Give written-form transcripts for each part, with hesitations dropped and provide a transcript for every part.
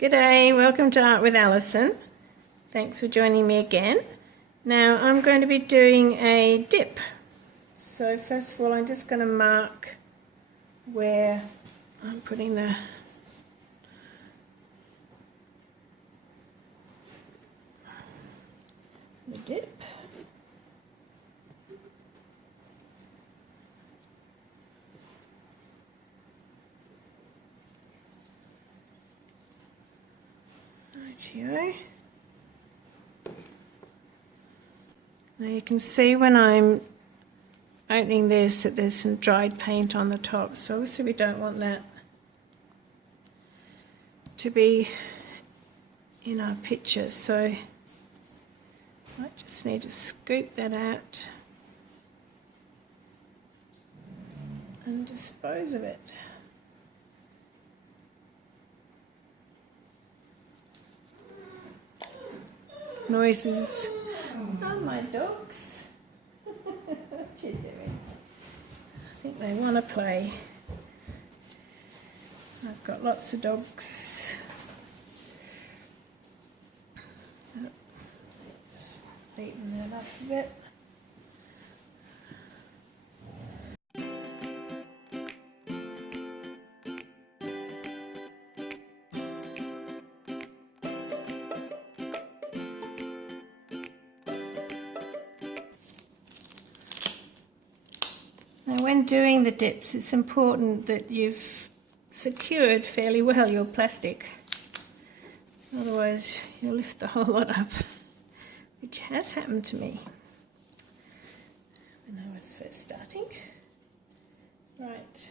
G'day, welcome to Art with Alison. Thanks for joining me again. Now I'm going to be doing a dip. So first of all I'm just going to mark where I'm putting the dip. Now you can see when I'm opening this that there's some dried paint on the top, so obviously we don't want that to be in our picture, so I just need to scoop that out and dispose of it. Noises. Oh, my dogs. What you doing? I think they want to play. I've got lots of dogs. Just neaten that up a bit. Now when doing the dips, it's important that you've secured fairly well your plastic, otherwise you'll lift the whole lot up, which has happened to me when I was first starting. Right,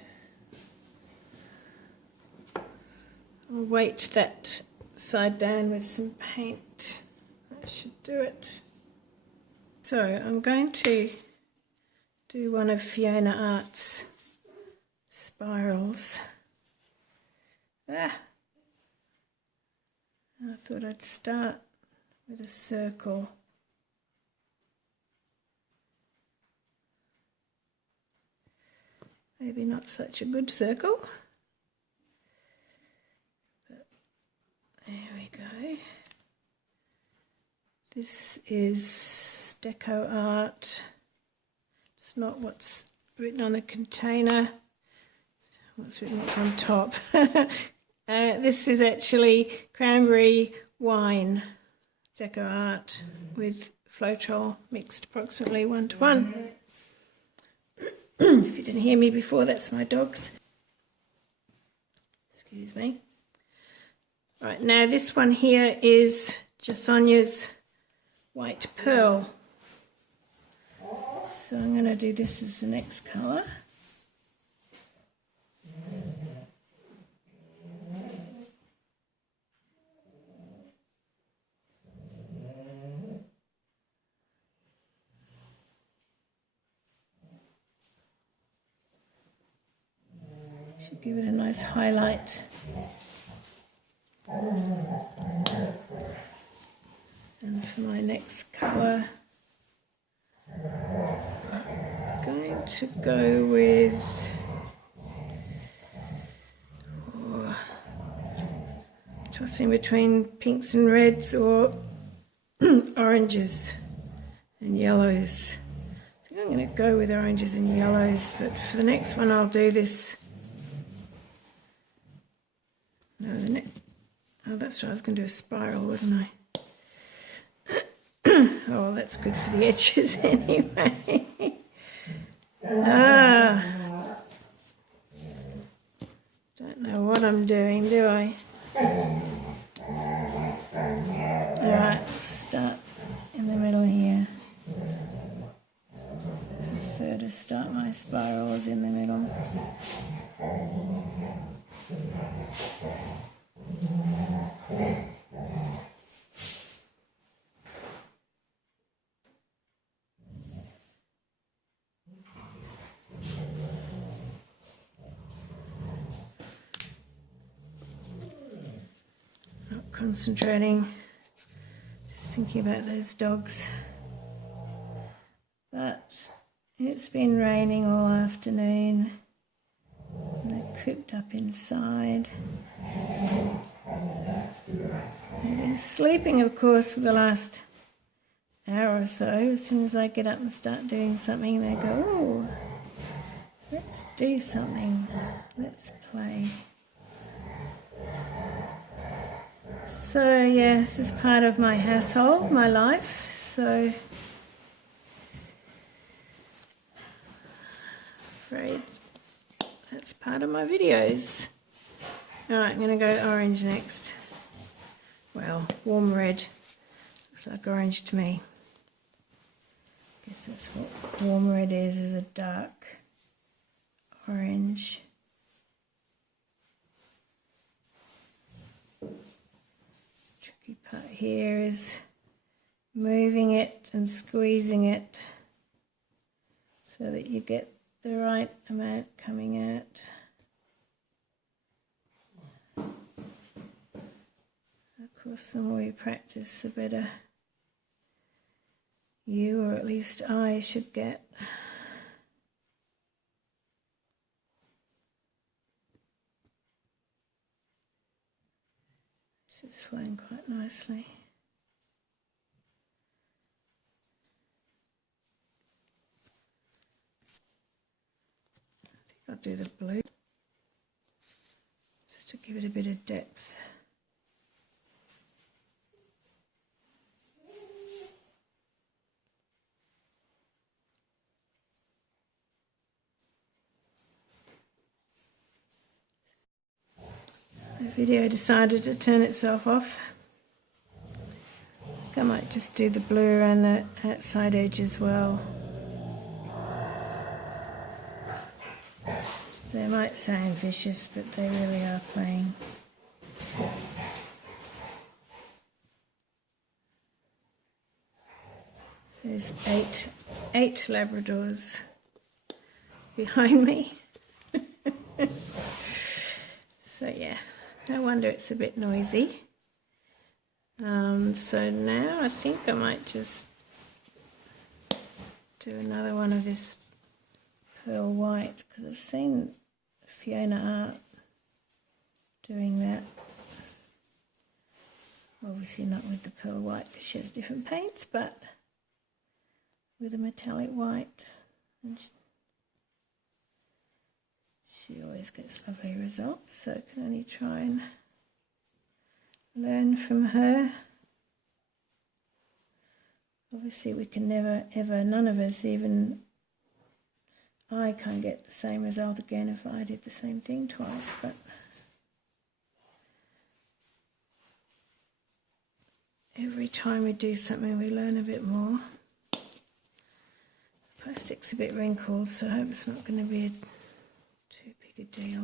I'll weight that side down with some paint. That should do it. So I'm going to do one of Fiona Art's spirals. I thought I'd start with a circle. Maybe not such a good circle, but there we go. This is DecoArt. It's not what's written on the container, what's on top. This is actually Cranberry wine, DecoArt, with floetrol mixed approximately 1:1. If you didn't hear me before, that's my dogs. Excuse me. Right, now this one here is Sonjas white pearl. So I'm going to do this as the next colour. Should give it a nice highlight. And for my next colour, I'm going to go with tossing between pinks and reds or oranges and yellows. I think I'm going to go with oranges and yellows, but for the next one I'll do this. No, oh, that's right, I was going to do a spiral, wasn't I? Oh, that's good for the edges anyway. Don't know what I'm doing, do I? Alright, start in the middle here. So to start my spirals in the middle. Not concentrating, just thinking about those dogs. But it's been raining all afternoon. And the cooped up inside. I've been sleeping, of course, for the last hour or so. As soon as I get up and start doing something, they go, oh, let's do something, let's play. So yeah, this is part of my household, my life, so afraid that's part of my videos. Alright, I'm going to go orange next. Well, warm red. Looks like orange to me. Guess that's what warm red is a dark orange. Tricky part here is moving it and squeezing it so that you get the right amount coming out. Of course, the more you practice, the better you, or at least I, should get. This is flowing quite nicely. I think I'll do the blue just to give it a bit of depth. The video decided to turn itself off. I think I might just do the blue around the outside edge as well. They might sound vicious, but they really are playing. There's eight Labradors behind me. So yeah. No wonder it's a bit noisy. So now I think I might just do another one of this pearl white, because I've seen Fiona Art doing that. Obviously not with the pearl white because she has different paints, but with a metallic white. And she always gets lovely results, so I can only try and learn from her. Obviously we can never ever, none of us, even I can't get the same result again if I did the same thing twice, but every time we do something we learn a bit more. The plastic's a bit wrinkled, so I hope it's not going to be too big a deal.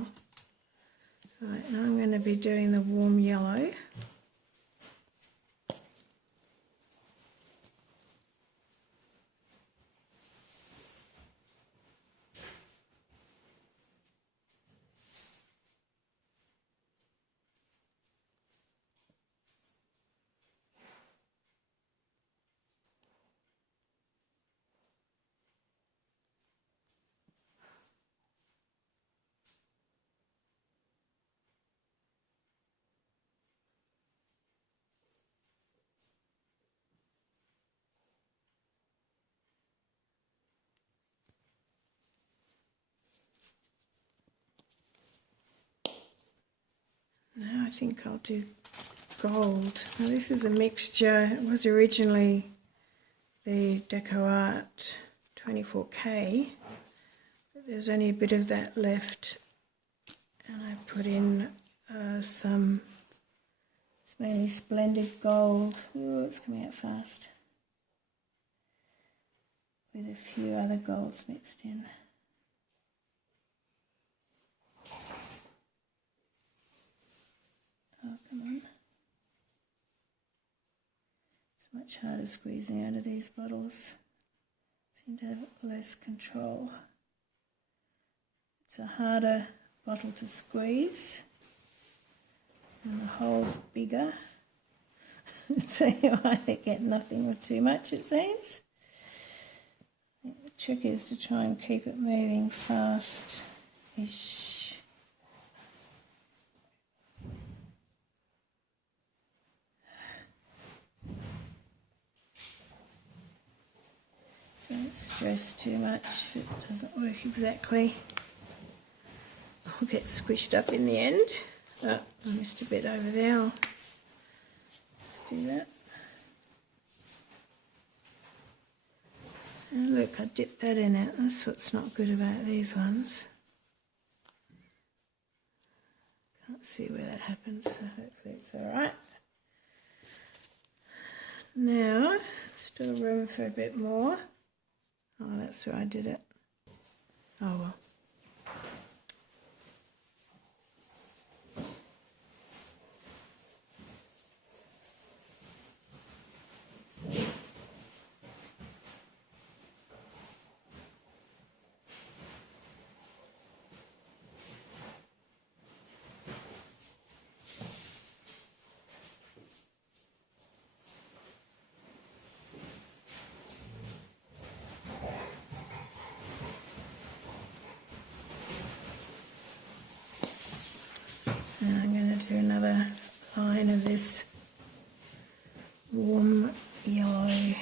Right, now I'm going to be doing the warm yellow. Now I think I'll do gold. Now this is a mixture. It was originally the DecoArt 24K, but there's only a bit of that left, and I put in some, it's mainly splendid gold. Ooh, it's coming out fast. With a few other golds mixed in. Oh, come on. It's much harder squeezing out of these bottles. Seem to have less control. It's a harder bottle to squeeze, and the hole's bigger. So you either get nothing or too much, it seems. I think the trick is to try and keep it moving fast-ish. stress too much if it doesn't work exactly. I'll get squished up in the end. Oh, I missed a bit over there. Let's do that. And look, I dipped that in it. That's what's not good about these ones. Can't see where that happened, so hopefully it's alright. Now, still room for a bit more. Oh, that's where I did it. Oh well. And I'm going to do another line of this warm yellow.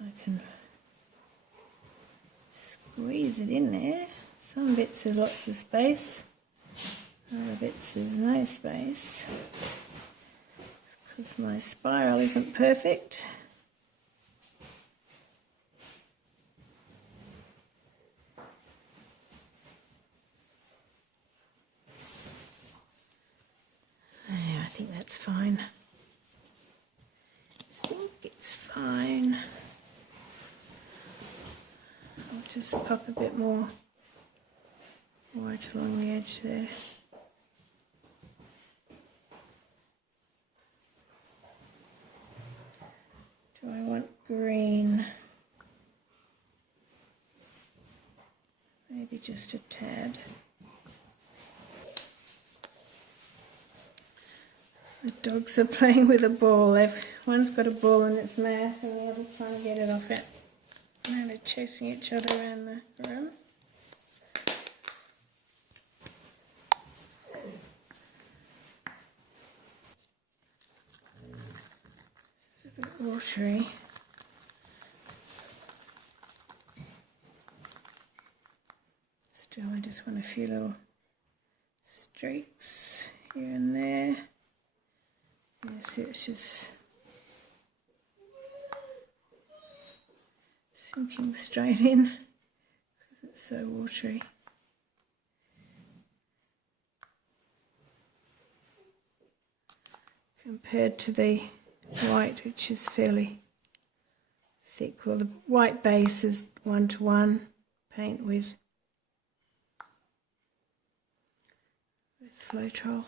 I can squeeze it in there. Some bits there's lots of space, other bits there's no space, because my spiral isn't perfect. I think that's fine. I think it's fine. I'll just pop a bit more white along the edge there. Do I want green? Maybe just a tad. The dogs are playing with a ball. One's got a ball in its mouth and the other's trying to get it off it. And they're chasing each other around the room. It's a bit watery. Still, I just want a few little streaks here and there. Yes, it's just sinking straight in because it's so watery. Compared to the white, which is fairly thick. Well, the white base is 1:1 paint with floetrol.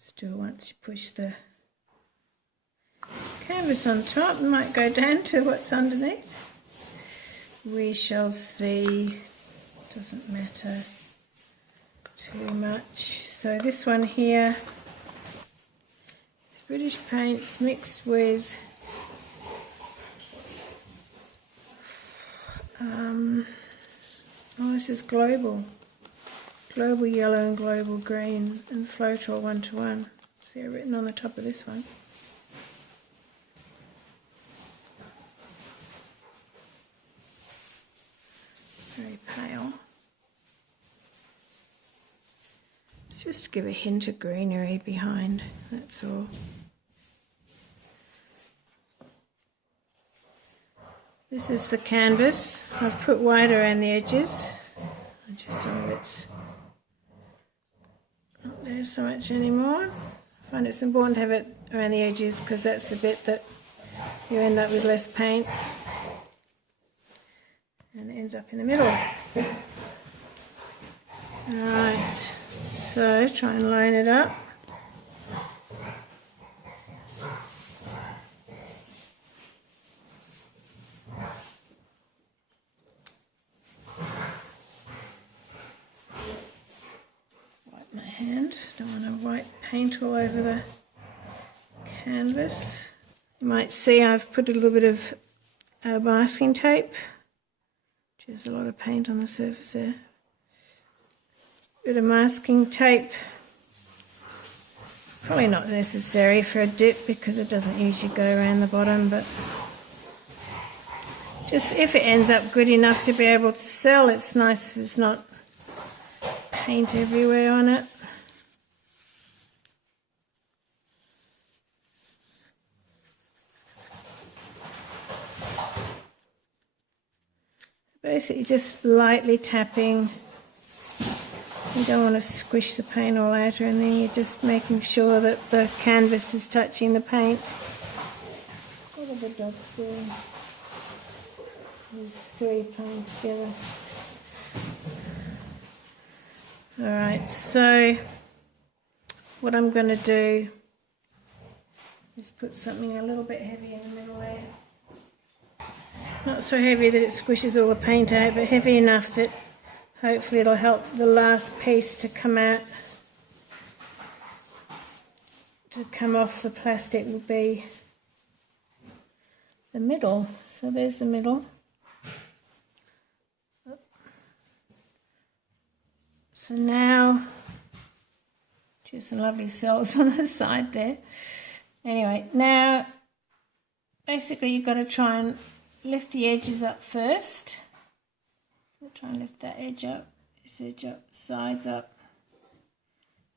Still, once you push the canvas on top, it might go down to what's underneath. We shall see. Doesn't matter too much. So this one here is British paints mixed with this is global yellow and global green and floetrol 1:1. See it written on the top of this one. Very pale. It's just to give a hint of greenery behind, that's all. This is the canvas. I've put white around the edges. Just some of it's not there so much anymore. I find it's important to have it around the edges because that's the bit that you end up with less paint and it ends up in the middle. Alright, so try and line it up. Don't want to white paint all over the canvas. You might see I've put a little bit of masking tape, which is a lot of paint on the surface there. Bit of masking tape. Probably not necessary for a dip because it doesn't usually go around the bottom, but just if it ends up good enough to be able to sell, it's nice if there's not paint everywhere on it. Basically just lightly tapping. You don't want to squish the paint all out or anything, you're just making sure that the canvas is touching the paint. What are the dogs doing? There's three playing together. Alright, so what I'm going to do is put something a little bit heavy in the middle there. Not so heavy that it squishes all the paint out, but heavy enough that hopefully it'll help the last piece to come out, to come off the plastic will be the middle. So there's the middle. So now, just some lovely cells on the side there. Anyway, now basically you've got to try and lift the edges up first. So try and lift that edge up, this edge up, sides up.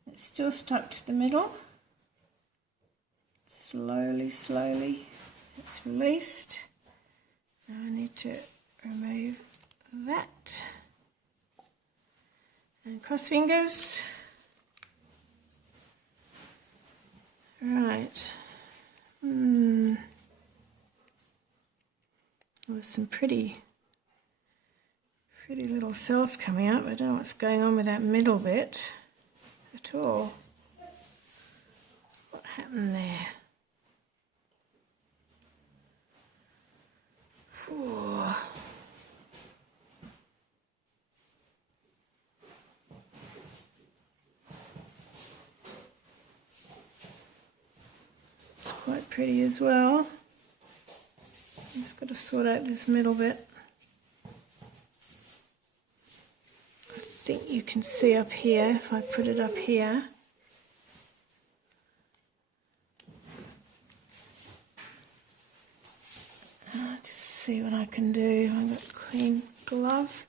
It's still stuck to the middle. Slowly, slowly, it's released. Now I need to remove that. And cross fingers. Right. There's some pretty little cells coming up. I don't know what's going on with that middle bit at all. What happened there? Ooh. It's quite pretty as well. Just got to sort out this middle bit. I think you can see up here if I put it up here. Just see what I can do. I've got a clean glove.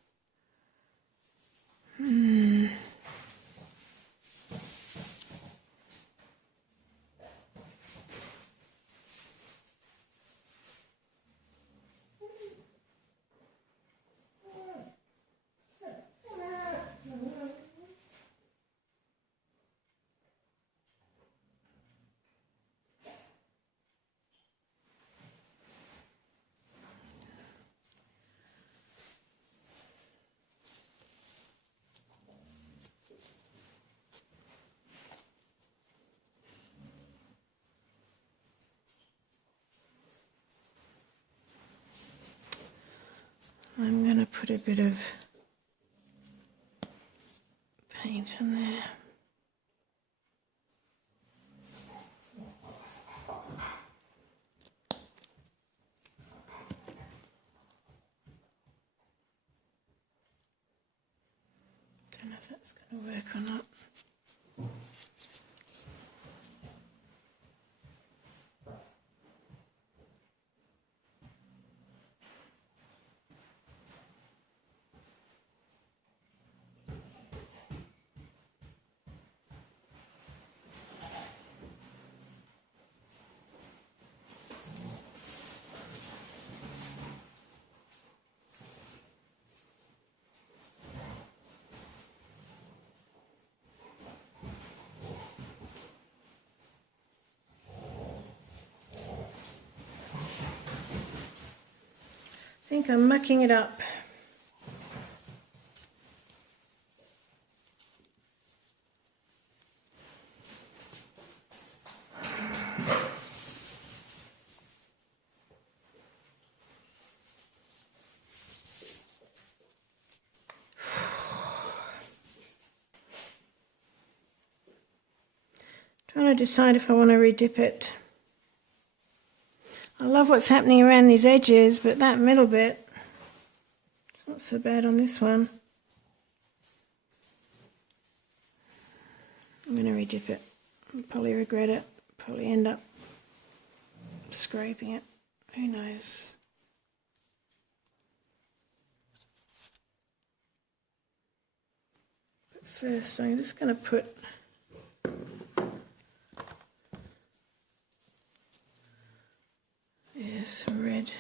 I'm going to put a bit of paint on there. Don't know if that's going to work or not. I think I'm mucking it up. Trying to decide if I want to redip it. I love what's happening around these edges, but that middle bit, it's not so bad on this one. I'm going to redip it. I'll probably regret it. Probably end up scraping it. Who knows? But first I'm just going to put some red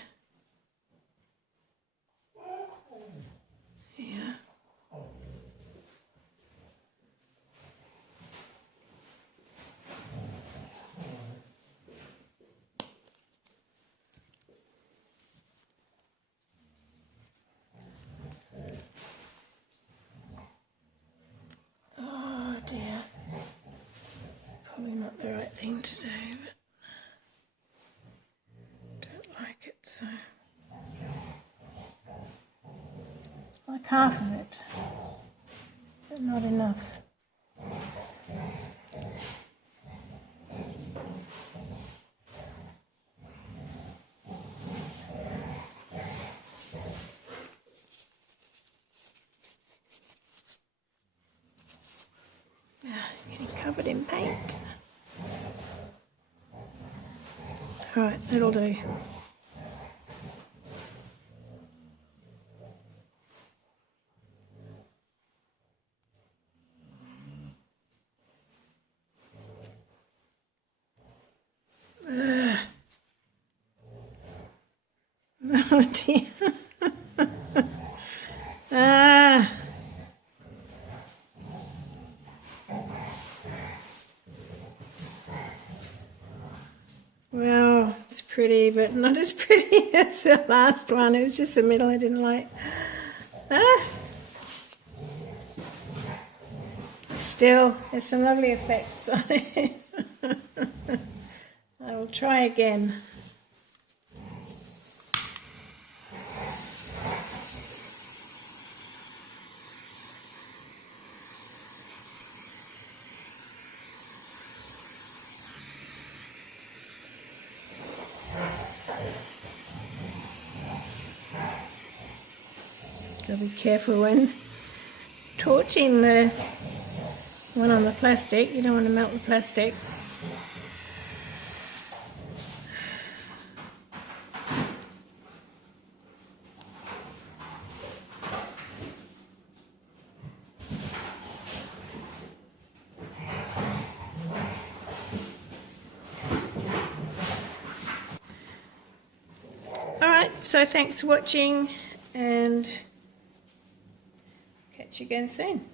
here. Oh dear, probably not the right thing to do, but don't like it, so like half of it, but not enough. Getting covered in paint. Alright, that'll do. Oh dear. Well, it's pretty, but not as pretty as the last one. It was just the middle I didn't like. Still, there's some lovely effects on it. I will try again. Gotta be careful when torching the one on the plastic. You don't want to melt the plastic. Alright, so thanks for watching and catch you again soon.